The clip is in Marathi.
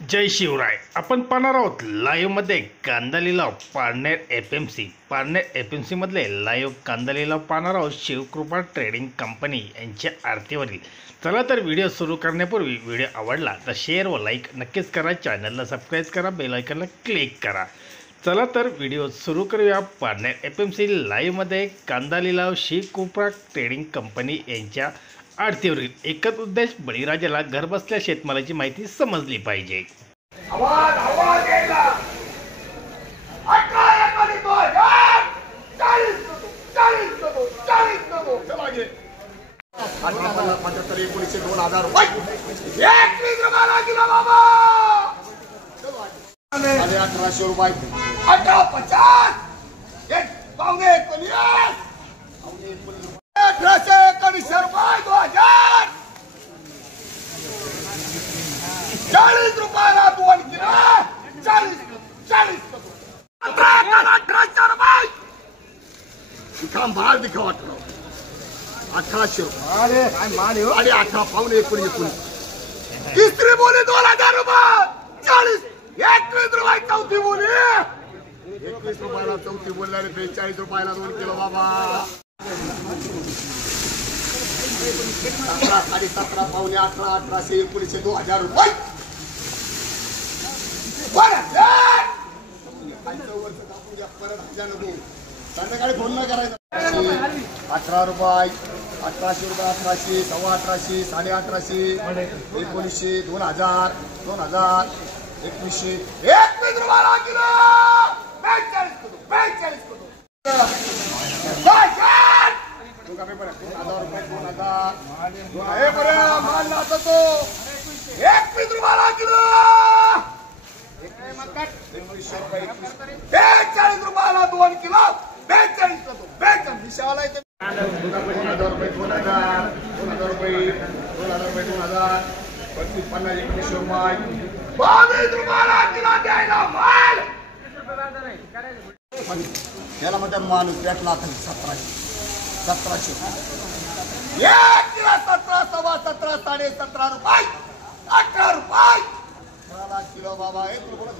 जय शिवराय. आपण पाहणार आहोत लाईव्हमध्ये कांदा लिलाव पारनेर एफएमसी मधले लाईव्ह कांदा लिलाव पाहणार आहोत शिवकृपा ट्रेडिंग कंपनी यांच्या आरतीवरील. चला तर व्हिडिओ सुरू करण्यापूर्वी व्हिडिओ आवडला तर शेअर व लाईक नक्कीच करा, चॅनलला सबस्क्राईब करा, बेल आयकॉनला क्लिक करा. चला तर व्हिडिओ सुरू करूया. पारनेर एफएमसी लाईव्हमध्ये कांदा लिलाव शिवकृपा ट्रेडिंग कंपनी यांच्या आरतीवरील. एकच उद्देश, बळीराजाला घरबसल्या शेतमालाची माहिती समजली पाहिजे. आवाज आवाज यायला 1800 रुपये 1850 एक पावणे 19 1819 रुपये 2000 40 रुपयाला 2 किलो 40 1800 रुपये काम भार दिखावा 1800 रुपये अरे काय मान हो आणि 18 पावणे 19 तिसरी बोली 2000 रुपये 40 21 रुपये चौथी बोली 21 रुपयाला चौथी बोलणारे 42 रुपयाला 2 किलो बाबा 17 17.5 पावणे 18 1800 1900 2000 रुपये संध्याकाळी फोन न करायचा. 18 रुपये 1800 रुपये 1800 सव्वा 1800 1850 1900 2000 2000 2100 21 रुपयाला किलो 42 किलो तुका पेपर 2000 रुपये 2000 हे बरं माल लावतो तो 21 रुपयाला किलो 2100 रुपये 42 रुपयाला 2 किलो 42 किलो 42 विशाल आहे 2000 रुपये 2000 रुपये 2000 25 50 2100 रुपये 22 रुपयाला किलो द्यायला माल याला मध्ये माणूस भेटला 1700 एक किलो 17 सव्वा 17 17.5 रुपये 18 रुपये किलो बाबा 1 रुपये